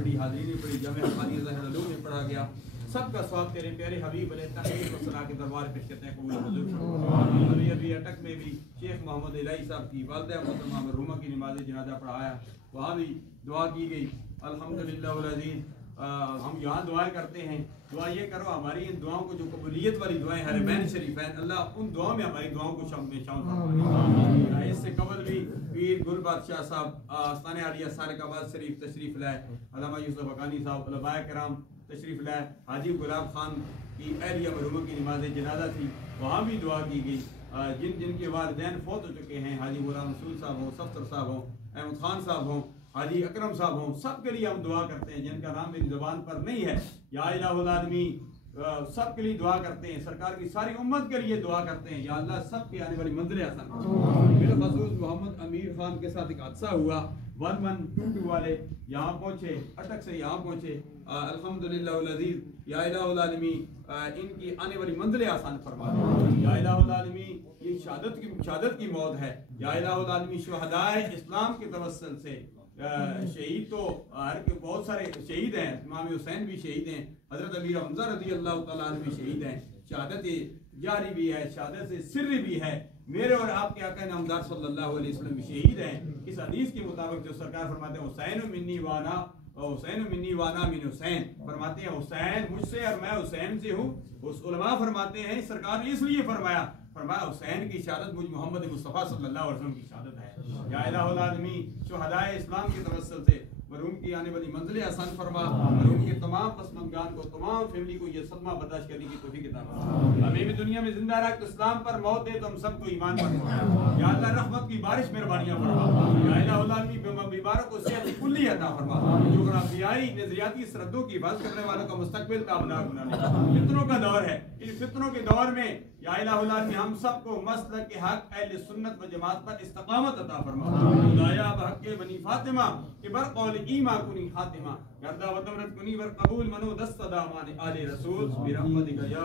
پڑھی، حاضری نے پڑھی، جامع حقانی ظاہر علوم میں پڑھا گیا، سب کا ثواب تیرے پیارے حبیب علیہ تحریر و صلاح کے دربار پیش کرتے ہیں، قبول منظور۔ ابھی اٹک میں بھی شیخ محمد الہی صاحب کی والدہ محترمہ مرحومہ کی نماز جنازہ پڑھایا، وہاں بھی دعا کی گئی الحمدللہ والعزیز۔ ہم یہاں دعائیں کرتے ہیں، دعا یہ کرو ہماری ان دعاؤں کو جو قبولیت والی دعائیں حرمین شریفین، اللہ ان دعاؤں میں ہماری دعاؤں کو شامل فرمائے۔ اس سے قبل بھی پیر گل بادشاہ صاحب آستانہ عالیہ سارق آباد شریف تشریف لائے، علامہ یوسف حقانی صاحب، علماء کرام تشریف لائے، حاجی گلاب خان کی اہلیہ مرحومہ کی نماز جنازہ تھی، وہاں بھی دعا کی گئی۔ جن کے والدین فوت ہو چکے ہیں، حاجی غلام رسول صاحب ہوں، سفتر صاحب ہوں، احمد خان صاحب ہوں، حاجی اکرم صاحب ہوں، سب کے لیے ہم دعا کرتے ہیں، جن کا نام میری زبان پر نہیں ہے، یا الہ العالمین سب کے لیے دعا کرتے ہیں، سرکار کی ساری امت کے لیے دعا کرتے ہیں، یا اللہ سب کی آنے والی منزلیں آسان کرو۔ بالخصوص محمد امیر خان کے ساتھ ایک حادثہ ہوا، 1122 والے یہاں پہنچے، اٹک سے یہاں پہنچے، الحمدللہ العزیز، یا الہ العالمین ان کی آنے والی منزلیں آسان فرما دے، یا الہ العالمین یہ شہادت کی موت ہے، یا الہ العالمین شہدائے اسلام کے توسل سے شہید تو بہت سارے شہید ہیں، امام حسین بھی شہید ہیں، حضرت امیر حمزہ رضی اللہ تعالیٰ عنہ بھی شہید ہیں، شہادت جاری بھی ہے، شہادت سری بھی ہے، میرے اور آپ کے آقا نامدار صلی اللہ علیہ وسلم بھی شہید ہیں۔ اس حدیث کے مطابق جو سرکار فرماتے ہیں حسین منی وانا حسین منی وانا من حسین، فرماتے ہیں حسین مجھ سے اور میں حسین سے ہوں۔ اس علماء فرماتے ہیں سرکار نے اس لیے فرمایا حسین کی شہادت مجھ محمد مصطفیٰ صلی اللہ علیہ وسلم کی شہادت ہے، یا الہ العالمین شہدائے اسلام کے توسل سے مرحوم کی آنے والی منزلیں آسان فرما، مرحوم کے تمام پسماندگان کو، تمام فیملی کو یہ صدمہ برداشت کرنے کی توفیق عطا فرما، ہمیں بھی دنیا میں زندہ رکھ، اسلام پر موت دے تو ہم سب کو ایمان پر فرما، یا اللہ رحمت کی بارش مہربانیاں فرما، یا الہ العالمین بیماروں کو صحت کلی عطا فرما، جغرافیائی نظریاتی سرحدوں کی حفاظت کرنے والوں کا مستقبل تابناک بنا لے۔ فتنوں کا دور ہے، ان فتنوں کے دور میں یا الہ العالمین ہم سب کو مسلک کے حق اہل سنت و جماعت پر استقامت عطا فرما، خدایا بحق بنی فاطمہ کہ بر قول ایما کنی خاتمہ، گردہ و دورت کنی بر قبول منو دست دامان آل رسول برحمتک یا